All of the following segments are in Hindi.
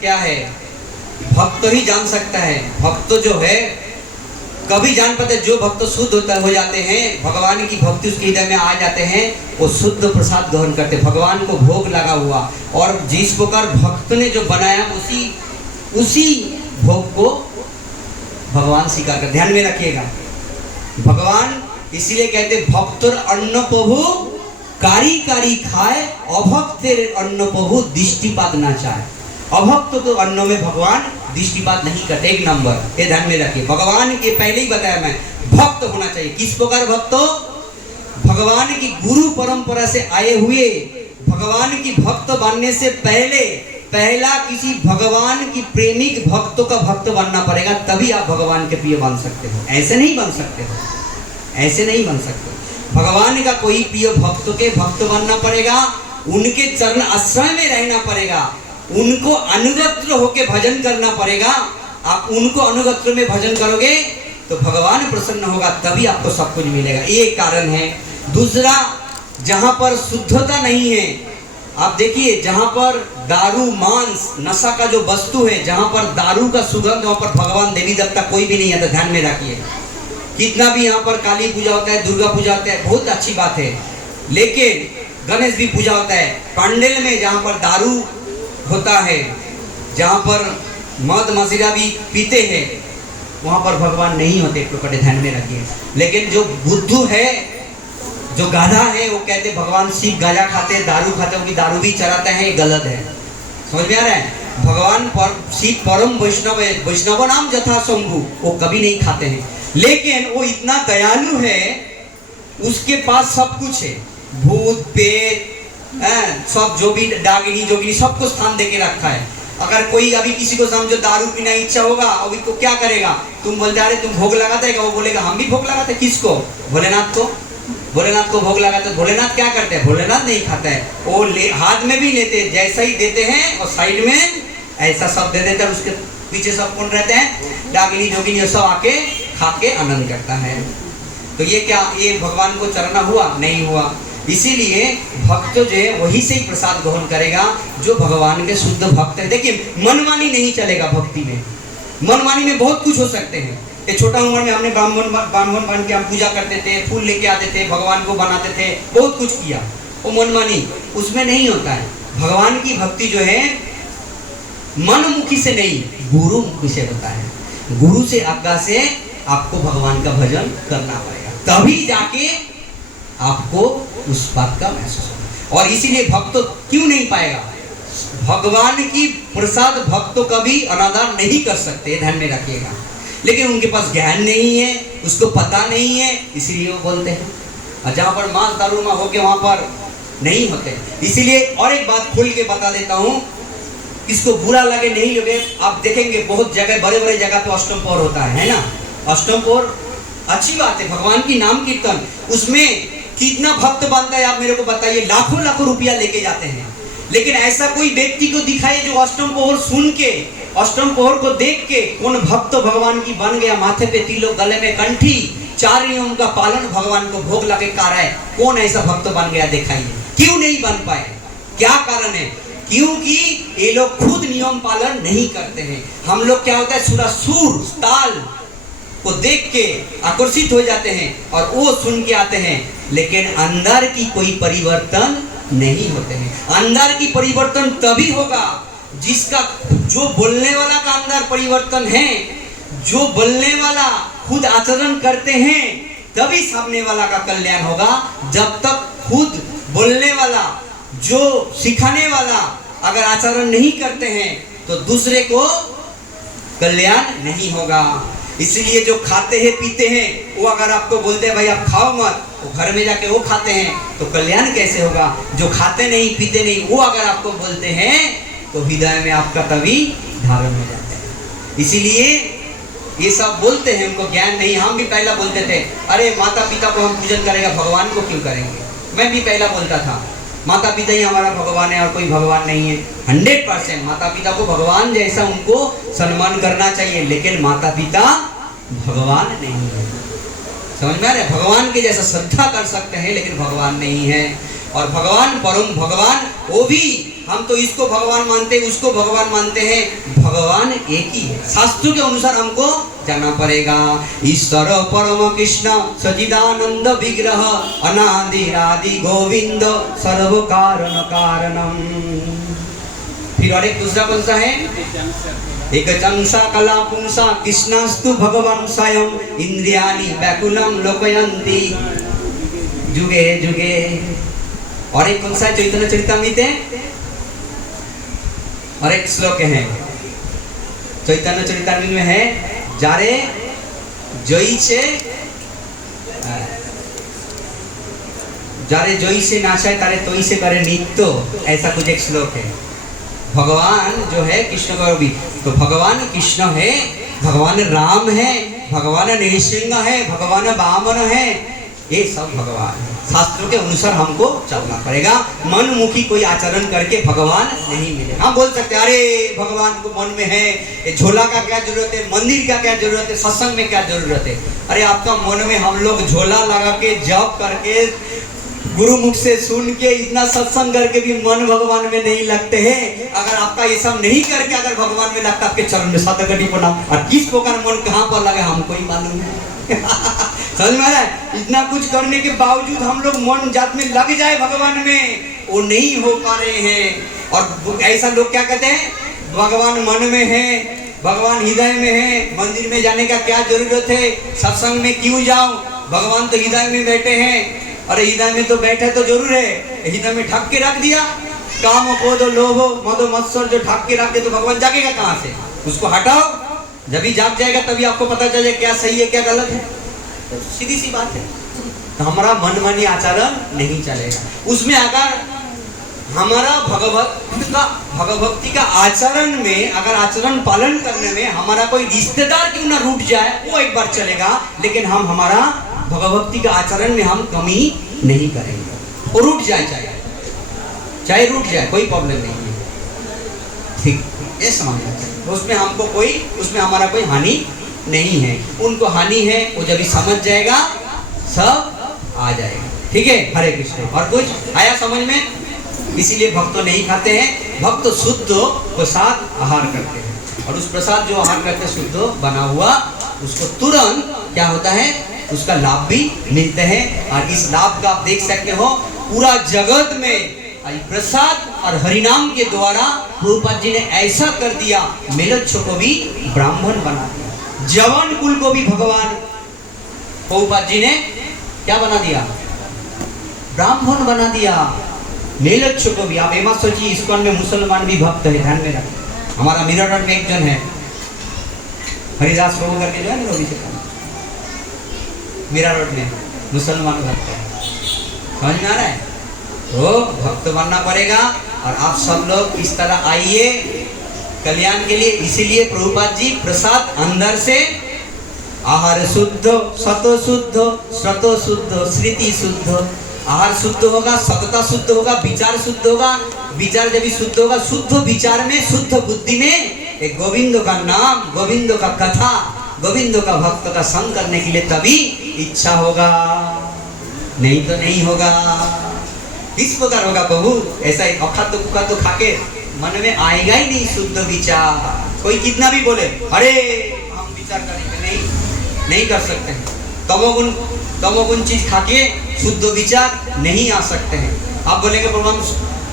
क्या है, भक्त ही जान सकता है। भक्त जो है कभी जान पाते, जो भक्त शुद्ध हो जाते हैं, भगवान की भक्ति उसके हृदय में आ जाते हैं, वो शुद्ध प्रसाद ग्रहण करते, भगवान को भोग लगा हुआ। और जिस प्रकार भक्त ने जो बनाया उसी भोग को भगवान स्वीकार कर। ध्यान में रखिएगा, भगवान इसीलिए कहते भक्तर अन्न प्रभु कारी कारी खाए, अभक्तेर अन्न प्रभु दृष्टिपात ना चाहे। अभक्त तो अन्नों में भगवान दृष्टिपात नहीं करते। एक नंबर ये ध्यान में रखिए। भगवान के पहले ही बताया मैं, भक्त होना चाहिए। किस प्रकार भक्त हो? भगवान की गुरु परंपरा से आए हुए, भगवान की भक्त बनने से पहला किसी भगवान की प्रेमिक भक्तों का भक्त बनना पड़ेगा, तभी आप भगवान के प्रिय बन सकते हो। ऐसे नहीं बन सकते हो, ऐसे नहीं बन सकते। भगवान का कोई प्रिय भक्त के भक्त बनना पड़ेगा, उनके चरण आश्रय में रहना पड़ेगा, उनको अनुगत होकर भजन करना पड़ेगा। आप उनको अनुगत में भजन करोगे तो भगवान प्रसन्न होगा, तभी आपको सब कुछ मिलेगा। ये कारण है। दूसरा, जहां पर शुद्धता नहीं है, आप देखिए जहां पर दारू मांस नशा का जो वस्तु है, जहां पर दारू का सुगंध, वहां पर भगवान देवी देवता कोई भी नहीं आता। ध्यान में रखिए, कितना भी यहाँ पर काली पूजा होता है, दुर्गा पूजा होता है, बहुत अच्छी बात है, लेकिन गणेश भी पूजा होता है, पंडेल में जहाँ पर दारू होता है, जहाँ पर मद मदिरा भी पीते हैं, वहाँ पर भगवान नहीं होते। प्रकट ध्यान में रखिए। लेकिन जो बुद्धू है, जो गाधा है, वो कहते भगवान शिव गाजा खाते, दारू खाते, उनकी दारू भी चराते हैं, ये गलत है। समझ में आ रहा है? भगवान शिव परम वैष्णव है, वैष्णव नाम जथा शंभु, वो कभी नहीं खाते हैं। लेकिन वो इतना दयालु है, उसके पास सब कुछ है, भूत पेट सब, जो भी डागिनी जोगिनी सबको स्थान देके रखा है। अगर कोई अभी किसी को समझो दारू पीना इच्छा होगा, अभी को क्या करेगा? तुम बोलते अरे तुम भोग लगाते हैं, वो बोलेगा हम भी भोग लगाते। किसको? भोलेनाथ को। भोलेनाथ को भोग लगाते। भोलेनाथ क्या करते हैं? भोलेनाथ नहीं खाता है, वो हाथ में भी लेते, जैसा ही देते हैं और साइड में ऐसा सब दे देते हैं, उसके पीछे सब कौन रहते हैं? डागिनी जोगिनी सब आके खा के आनंद करता है। तो ये क्या, ये भगवान को चरना हुआ? नहीं हुआ। इसीलिए भक्त जो है वही से ही प्रसाद ग्रहण करेगा जो भगवान के शुद्ध भक्त है। देखिए, मनमानी नहीं चलेगा भक्ति में। मनमानी में बहुत कुछ हो सकते हैं। ये छोटा उम्र में हमने ब्राह्मण बन के हम पूजा करते थे, फूल लेके आते थे, भगवान को बनाते थे, बहुत कुछ किया। वो मनमानी उसमें नहीं होता है। भगवान की भक्ति जो है मनमुखी से नहीं, गुरु मुखी से होता है। गुरु से आज्ञा से आपको भगवान का भजन करना पड़ेगा, तभी जाके आपको उस बात का महसूस होगा। और इसीलिए भक्त क्यों नहीं पाएगा? भगवान की प्रसाद भक्त कभी अनादर नहीं कर सकते, ध्यान में रखिएगा। लेकिन उनके पास ज्ञान नहीं है, उसको पता नहीं है, इसीलिए वो बोलते हैं। और जहाँ पर मांस दारू में होके वहाँ पर नहीं होते। इसीलिए और एक बात खोल के बता देता हूँ, इसको बुरा लगे नहीं लगे, आप देखेंगे बहुत जगह, बड़े बड़े जगह पे अष्टम प्रहर होता है ना। अष्टम प्रहर अच्छी बात है, भगवान की नाम कीर्तन, उसमें कितना भक्त बनता है आप मेरे को बताइए। लाखों लाखों रुपया लेके जाते हैं। लेकिन ऐसा कोई व्यक्ति को दिखाइए जो अष्टम प्रहर सुन के, अष्टम प्रहर को देख के कौन भक्त भगवान की बन गया, माथे पे तिलक, गले में कंठी, 4 नियम का पालन, भगवान को भोग लगे कर रहा है, कौन ऐसा भक्त बन गया दिखाइए। क्यों नहीं बन पाए? क्या कारण है? क्योंकि ये लोग खुद नियम पालन नहीं करते हैं। हम लोग क्या होता है, सुरा सुर ताल को देख के आकर्षित हो जाते हैं और वो सुन के आते हैं, लेकिन अंदर की कोई परिवर्तन नहीं होते हैं। अंदर की परिवर्तन तभी होगा जिसका, जो बोलने वाला का अंदर परिवर्तन है, जो बोलने वाला खुद आचरण करते हैं, तभी सामने वाला का कल्याण होगा। जब तक खुद बोलने वाला, जो सिखाने वाला अगर आचरण नहीं करते हैं, तो दूसरे को कल्याण नहीं होगा। इसलिए जो खाते हैं पीते हैं, वो अगर आपको बोलते हैं भाई आप खाओ मत, वो घर में जाके वो खाते हैं, तो कल्याण कैसे होगा? जो खाते नहीं पीते नहीं, वो अगर आपको बोलते हैं, तो हृदय में आपका तभी धारण हो जाता है। इसीलिए ये सब बोलते हैं, उनको ज्ञान नहीं। हम भी पहला बोलते थे, अरे माता पिता को हम पूजन करेंगे, भगवान को क्यों करेंगे? मैं भी पहला बोलता था, माता पिता ही हमारा भगवान है और कोई भगवान नहीं है। 100% माता पिता को भगवान जैसा उनको सम्मान करना चाहिए, लेकिन माता पिता भगवान नहीं है। समझ में आ रहा है? भगवान के जैसा श्रद्धा कर सकते हैं, लेकिन भगवान नहीं है। और भगवान परम भगवान वो भी हम तो इसको भगवान मानते हैं, उसको भगवान मानते हैं। भगवान एक ही है। शास्त्रों के अनुसार हमको जाना पड़ेगा। ईश्वर परम कृष्ण सच्चिदानंद विग्रह अनादि आदि गोविंद सर्व कारण कारणम। फिर और एक दूसरा कौन सा है? एक चंसा कला पुंसा कृष्णस्तु भगवान स्वयं इंद्रियाणि व्याकुलम लोकयन्ति जुगे जुगे। और एक कौन सा? चैतन्य चरितामृत है। और एक श्लोक है चैतन्य चरितामृत में है, जारे जैसे जारे जैसे नाचाए तारे तो इसे करे नित्य, ऐसा कुछ एक श्लोक है। भगवान जो है कृष्ण का भी, तो भगवान कृष्ण है, भगवान राम है, भगवान नृसिंह है, भगवान वामन है, ये सब भगवान है। शास्त्रों के अनुसार हमको चलना पड़ेगा। मनमुखी कोई आचरण करके भगवान नहीं मिले। हम बोल सकते हैं अरे भगवान को मन में है, ये झोला का क्या जरूरत है, मंदिर का क्या जरूरत है, सत्संग में क्या जरूरत है? अरे आपका मन में हम लोग झोला लगा के जप करके गुरु मुख से सुन के इतना सत्संग करके भी मन भगवान में नहीं लगते हैं। अगर आपका ये सब नहीं करके अगर भगवान में लगता, आपके चरण में सातगढ़ी पड़ा, और किस प्रकार मन कहाँ पर लगे हमको ही मालूम है। समझ में आ रहा है? इतना कुछ करने के बावजूद हम लोग मन जात में लग जाए भगवान में, वो नहीं हो पा रहे हैं। और ऐसा लोग क्या कहते हैं, भगवान मन में है, भगवान हृदय में है, मंदिर में जाने का क्या जरूरत है, सत्संग में क्यों जाऊं, भगवान तो हृदय में बैठे हैं। अरे हृदय में तो बैठे तो जरूर है, हृदय में ढक के रख दिया, काम क्रोध लोभ मद मत्सर जो ढक के रख दे तो भगवान जागेगा कहाँ से? उसको हटाओ, जब ही जाग जाएगा तभी आपको पता चले क्या सही है क्या गलत है। तो सीधी सी बात है। तो हमारा मनमानी आचरण नहीं चलेगा। उसमें अगर हमारा भगवती का आचरण में, अगर आचरण पालन करने में हमारा कोई रिश्तेदार क्यों ना रूठ जाए, वो एक बार चलेगा, लेकिन हम हमारा भगवती का आचरण में हम कमी नहीं करेंगे। वो रूठ जाए, चाहे रूठ जाए, कोई प्रॉब्लम नहीं है। ठीक, ये समझना चाहिए। उसमें हमको कोई, उसमें हमारा कोई हानि नहीं है। उनको हानि है, वो जब भी समझ जाएगा सब आ जाएगा। ठीक है, हरे कृष्ण। और कुछ आया समझ में? इसीलिए भक्त नहीं खाते हैं, भक्त शुद्ध प्रसाद आहार करते हैं। और उस प्रसाद जो आहार करते शुद्ध बना हुआ, उसको तुरंत क्या होता है, उसका लाभ भी मिलते हैं। और इस लाभ का आप देख सकते हो पूरा जगत में प्रसाद और हरिनाम के द्वारा प्रभुपाद जी ने ऐसा कर दिया, मेलच्छो को भी ब्राह्मण बना दिया, जवान कुल को भी भगवान प्रभुपाद जी ने क्या बना दिया, ब्राह्मण बना दिया। मेलच्छो को भी, आप ये मत सोचिए इस्कॉन में मुसलमान भी भक्त है, ध्यान में रखें। हमारा मीरारोड में एक जन है हरिदास प्रभु करके जो है ना, मीरारोड में मुसलमान भक्त है। समझ में आ रहा है? तो भक्त बनना पड़ेगा। और आप सब लोग इस तरह आइए कल्याण के लिए। इसीलिए प्रभुपाद जी प्रसाद अंदर से, आहार शुद्ध, सतो शुद्ध, श्रतो शुद्ध, स्मृति शुद्ध। आहार शुद्ध होगा, सतता शुद्ध होगा, विचार शुद्ध होगा। विचार जब भी शुद्ध होगा, शुद्ध विचार में, शुद्ध बुद्धि में एक गोविंद का नाम, गोविंद का कथा, गोविंद का भक्त का संग करने के लिए तभी इच्छा होगा, नहीं तो नहीं होगा। इस प्रकार होगा प्रभु। ऐसा अखा तो खाके मन में आएगा ही नहीं शुद्ध विचार। कोई कितना भी बोले अरे हम विचार करेंगे, नहीं कर सकते हैं। तमोगुण चीज खाके शुद्ध विचार नहीं आ सकते हैं। आप बोलेंगे प्रभु हम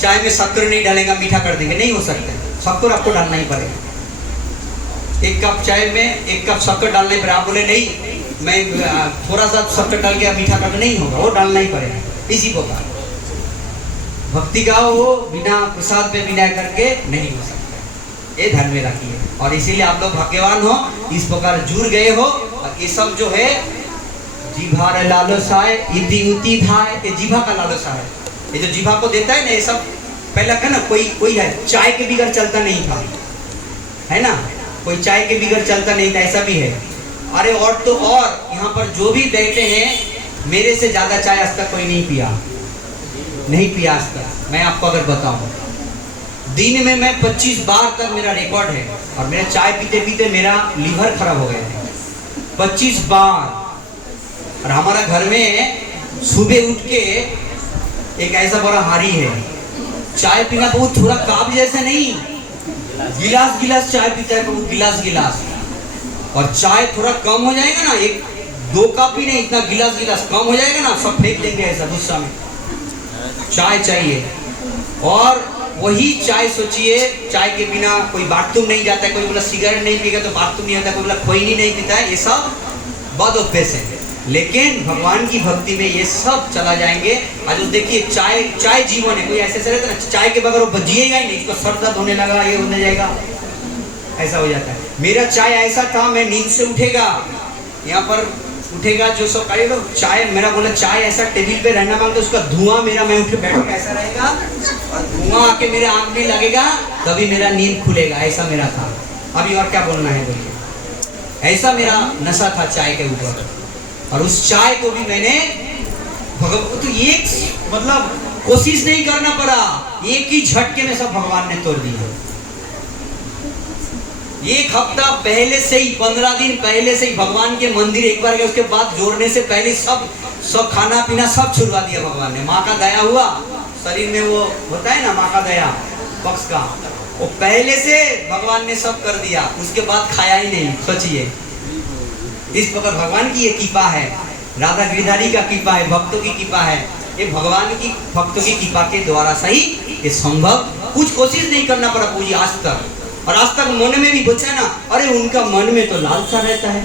चाय में शक्कर नहीं डालेंगे, मीठा कर देंगे, नहीं हो सकते। शक्कर आपको डालना ही पड़ेगा। एक कप चाय में एक कप शक्कर डालने पर आप बोले नहीं मैं थोड़ा सा शक्कर डाल के मीठा कर, नहीं होगा, वो डालना ही पड़ेगा। इसी प्रकार भक्ति का वो बिना प्रसाद पे विनय करके नहीं हो सकता। ये ध्यान में रखिए। और इसीलिए आप लोग भाग्यवान हो, इस प्रकार जुड़ गए हो। और ये सब जो है जीभा लालसा है, इति उति धाय, ये जीभा का लालसा है। ये जो जीभा को देता है ना, ये सब पहला है ना, कोई है चाय के बिगर चलता नहीं था, है ना, कोई चाय के बिगर चलता नहीं था, ऐसा भी है। अरे और तो और यहाँ पर जो भी बैठे हैं, मेरे से ज्यादा चाय आज तक कोई नहीं पिया आज तक। मैं आपको अगर बताऊं, दिन में मैं 25 बार तक मेरा रिकॉर्ड है, और मेरा चाय पीते पीते मेरा लीवर खराब हो गया है 25 बार। और हमारा घर में सुबह उठ के एक ऐसा बड़ा हारी है, चाय पीना बहुत थोड़ा काप जैसे नहीं, गिलास गिलास चाय पीता है बहुत, गिलास गिलास। और चाय थोड़ा कम हो जाएगा ना, एक दो कप ही नहीं, इतना गिलास गिलास कम हो जाएगा ना, सब फेंक देंगे ऐसा गुस्सा में। चाय चाहिए। और वही चाय सोचिए, चाय के बिना कोई बाथरूम नहीं जाता है, कोई बोला सिगरेट नहीं पीएगा तो बाथरूम नहीं होता, कोई बोला खैनी नहीं पीता है, ये सब बद अभ्यास है। लेकिन भगवान की भक्ति में ये सब चला जाएंगे। आज देखिए चाय, चाय जीवन है, कोई ऐसे ऐसे रहता है ना, चाय के बगैर वो जिएगा ही नहीं, इसको सर दर्द होने लगा, ये होने जाएगा, ऐसा हो जाता है। मेरा चाय ऐसा था, मैं नींद से उठेगा, यहाँ पर उठेगा जो सब करेगा चाय, मेरा बोला चाय ऐसा टेबल पे रहना मांगता, उसका धुआं मेरा, मैं उठ के बैठ ऐसा रहेगा और धुआं आके मेरे आंख में लगेगा, तभी मेरा नींद खुलेगा, ऐसा मेरा था। अभी और क्या बोलना है बोलिए, ऐसा मेरा नशा था चाय के ऊपर। और उस चाय को भी मैंने भगवान तो एक मतलब कोशिश नहीं करना पड़ा, एक ही झटके में सब भगवान ने तोड़ दिया। एक हफ्ता पहले से ही, 15 दिन पहले से ही भगवान के मंदिर एक बार गए, उसके बाद जोड़ने से पहले सब खाना पीना सब छुड़वा दिया भगवान ने। माँ का दया हुआ, शरीर में वो होता है ना माँ का दया पक्ष का, वो पहले से भगवान ने सब कर दिया, उसके बाद खाया ही नहीं। सोचिए इस प्रकार भगवान की ये कृपा है, राधा गिरधारी का कृपा है, भक्तों की कृपा है। ये भगवान की भक्तों की कृपा के द्वारा सही ये संभव, कुछ कोशिश नहीं करना पड़ा पूरी आज तक। और आज तक मन में भी बचा ना, अरे उनका मन में तो लालसा रहता है,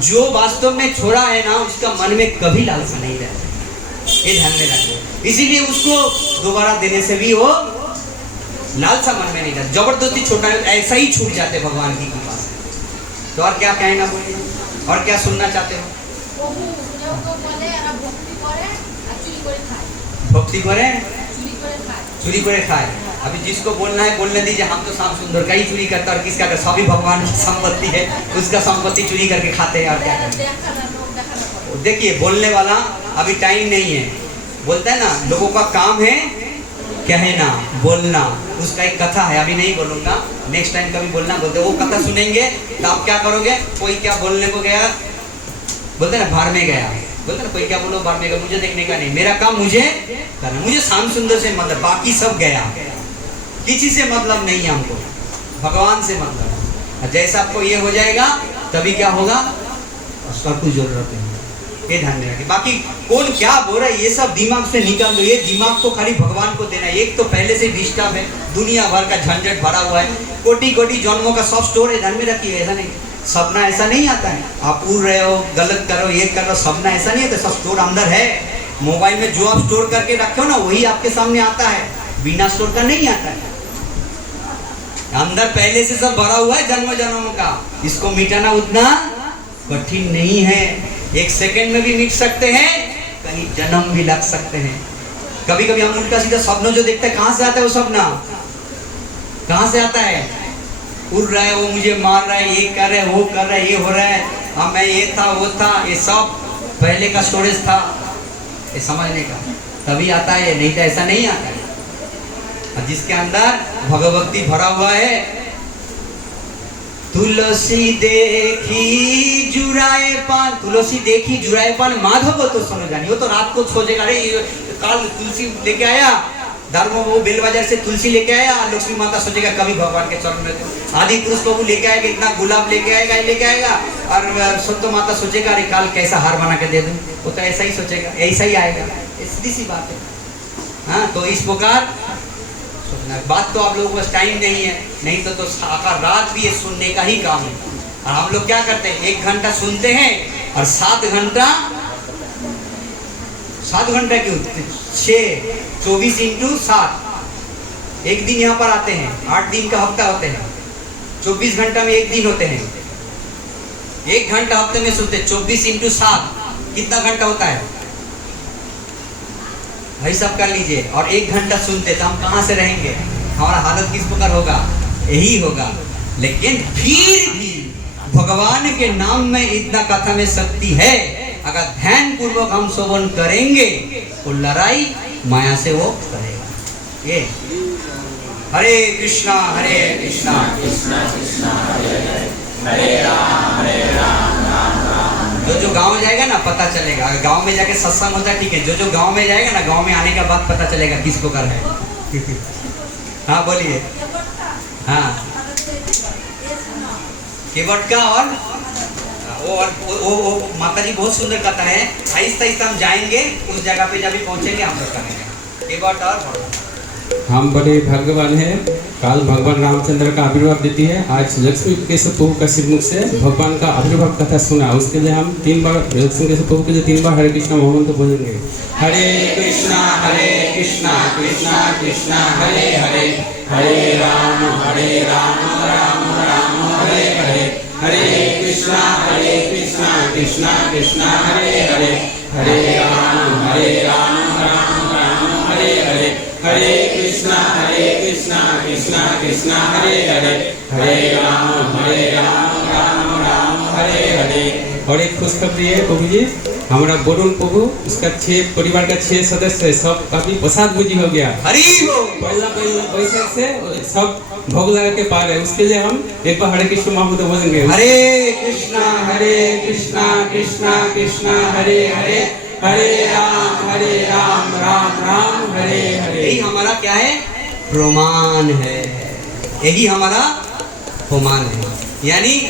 जो वास्तव में छोड़ा है ना उसका मन में कभी लालसा नहीं रहता, ये ध्यान में रखिए। इसीलिए उसको दोबारा देने से भी वो लालसा मन में नहीं रहता, जबरदस्ती छोटा है ऐसा ही छूट जाते भगवान की कृपा से। तो और क्या कहना बोलिए, और क्या सुनना चाहते हो? भक्ति करे चुरी करे खाए। अभी जिसको बोलना है बोलने दीजिए, हम तो शाम सुंदर का ही चुरी करता और किसका कर, सभी भगवान की संपत्ति है, उसका संपत्ति चुरी करके खाते हैं। और क्या करें? देखिए बोलने वाला अभी टाइम नहीं है, बोलता है ना लोगों का काम है कहना बोलना, उसका एक कथा है, अभी नहीं बोलूंगा, नेक्स्ट टाइम कभी बोलना बोलते, वो कथा सुनेंगे तो आप क्या करोगे, कोई क्या बोलने को गया, बोलते ना बाहर में गया, बोलते ना कोई क्या बोलो बाहर में गया, मुझे देखने का नहीं, मेरा काम मुझे करना, मुझे शाम सुंदर से मतलब, बाकी सब गया, किसी से मतलब नहीं है हमको, भगवान से मतलब है। जैसा आपको ये हो जाएगा तभी क्या होगा, उसका कुछ जरूरत नहीं, ये ध्यान में रखिए। बाकी कौन क्या बोल रहा है ये सब दिमाग से निकाल दो, ये दिमाग को खाली भगवान को देना है। एक तो पहले से डिस्टर्ब है, दुनिया भर का झंझट भरा हुआ है, कोटि कोटि जन्मों का सब स्टोर है, ध्यान में रखिए। ऐसा नहीं सपना ऐसा नहीं आता है, आप उड़ रहे हो गलत करो ये करो, सपना ऐसा नहीं आता, सब स्टोर अंदर है। मोबाइल में जो आप स्टोर करके रखे हो ना वही आपके सामने आता है, बिना स्टोर का नहीं आता है, अंदर पहले से सब भरा हुआ है जन्म जन्मों का, इसको मिटाना उतना कठिन नहीं है, एक सेकंड में भी मिट सकते हैं, कहीं जन्म भी लग सकते हैं। कभी कभी हम उल्टा सीधा सपनों जो देखते हैं, कहां से आता है वो सपना, कहां से आता है, उड़ रहा है वो मुझे मार रहा है, ये कर रहा है वो कर रहा है, ये हो रहा है, हाँ मैं ये था वो था, ये सब पहले का स्टोरेज था, ये समझने का तभी आता है, नहीं तो ऐसा नहीं आता है। जिसके अंदर भगवती भरा हुआ है, तुलसी देखी जुराए पान, तुलसी देखी जुराए पान माधव तो सुनो जानी, वो तो रात को सोचेगा अरे कल तुलसी लेके आया, धर्म वो बेल बाजार से तुलसी लेके आया, लक्ष्मी माता सोचेगा कभी भगवान के चरण में, आदि पुरुष प्रभु लेके आएगा, इतना गुलाब लेके आएगा लेके आएगा, और सत्य माता सोचेगा अरे कल कैसा हार बना के दे दूं, वो तो ऐसा ही सोचेगा, ऐसा ही आएगा, सीधी सी बात है। हाँ तो इस प्रकार बात तो आप लोगों को टाइम नहीं है, नहीं तो सारा रात भी ये सुनने का ही काम है। और हम लोग क्या करते हैं, 1 घंटा सुनते हैं और 7 घंटा, 7 घंटा क्यों, 6 24 इंटू 7, एक दिन यहाँ पर आते हैं, 8 दिन का हफ्ता होते हैं, 24 घंटा में एक दिन होते हैं, 1 घंटा हफ्ते में सुनते, 24 इंटू 7 कितना घंटा होता है भाई सब कर लीजिए। और 1 घंटा सुनते तो हम कहाँ से रहेंगे, हमारा हालत किस प्रकार होगा, यही होगा। लेकिन फिर भी भगवान के नाम में इतना कथा में शक्ति है, अगर ध्यान पूर्वक हम श्रवण करेंगे तो लड़ाई माया से वो करेगा। ये हरे कृष्णा कृष्णा कृष्णा हरे राम जो गांव जाएगा ना पता चलेगा, गांव में जाके सत्संग होता है ठीक है, जो गांव में जाएगा ना, गांव में आने के बाद पता चलेगा किस प्रकार है। हाँ बोलिए। हाँ कीबोर्ड का और वो माता जी बहुत सुंदर कहता है। आहिस्ता आहिस्ता हम जाएंगे उस जगह पे, जब भी पहुंचेंगे हम लोग करेंगे कीबोर्ड और। हम बड़े भाग्यवान हैं, काल भगवान रामचंद्र का आविर्भाव देती है। आज लक्ष्मी केशव प्रभु का श्रीमुख से भगवान का आविर्भाव कथा सुना, उसके लिए हम 3 बार लक्ष्मी केशव प्रभु के लिए 3 बार हरे कृष्णा महामंत्र बोलेंगे। हरे कृष्णा कृष्णा कृष्णा हरे हरे, हरे राम राम राम हरे हरे, हरे कृष्णा कृष्णा कृष्णा हरे हरे, हरे राम राम राम हरे हरे, हरे कृष्णा कृष्णा कृष्णा हरे हरे, हरे राम राम राम हरे हरे। और एक खुशखबरी है प्रभु जी, हमारा वरुण प्रभु, उसका 6 परिवार का 6 सदस्य सब काफी प्रसाद भुजी हो गया। हरि बोल। पहला बैसाख से सब भोग लगा के पा रहे हैं, उसके लिए हम एक बार हरे कृष्ण महामंत्र बोलेंगे। हरे कृष्णा कृष्णा कृष्णा हरे हरे, हरे राम राम हरे हरे। यही हमारा क्या है? प्रमाण है। यही हमारा प्रमाण है। यानी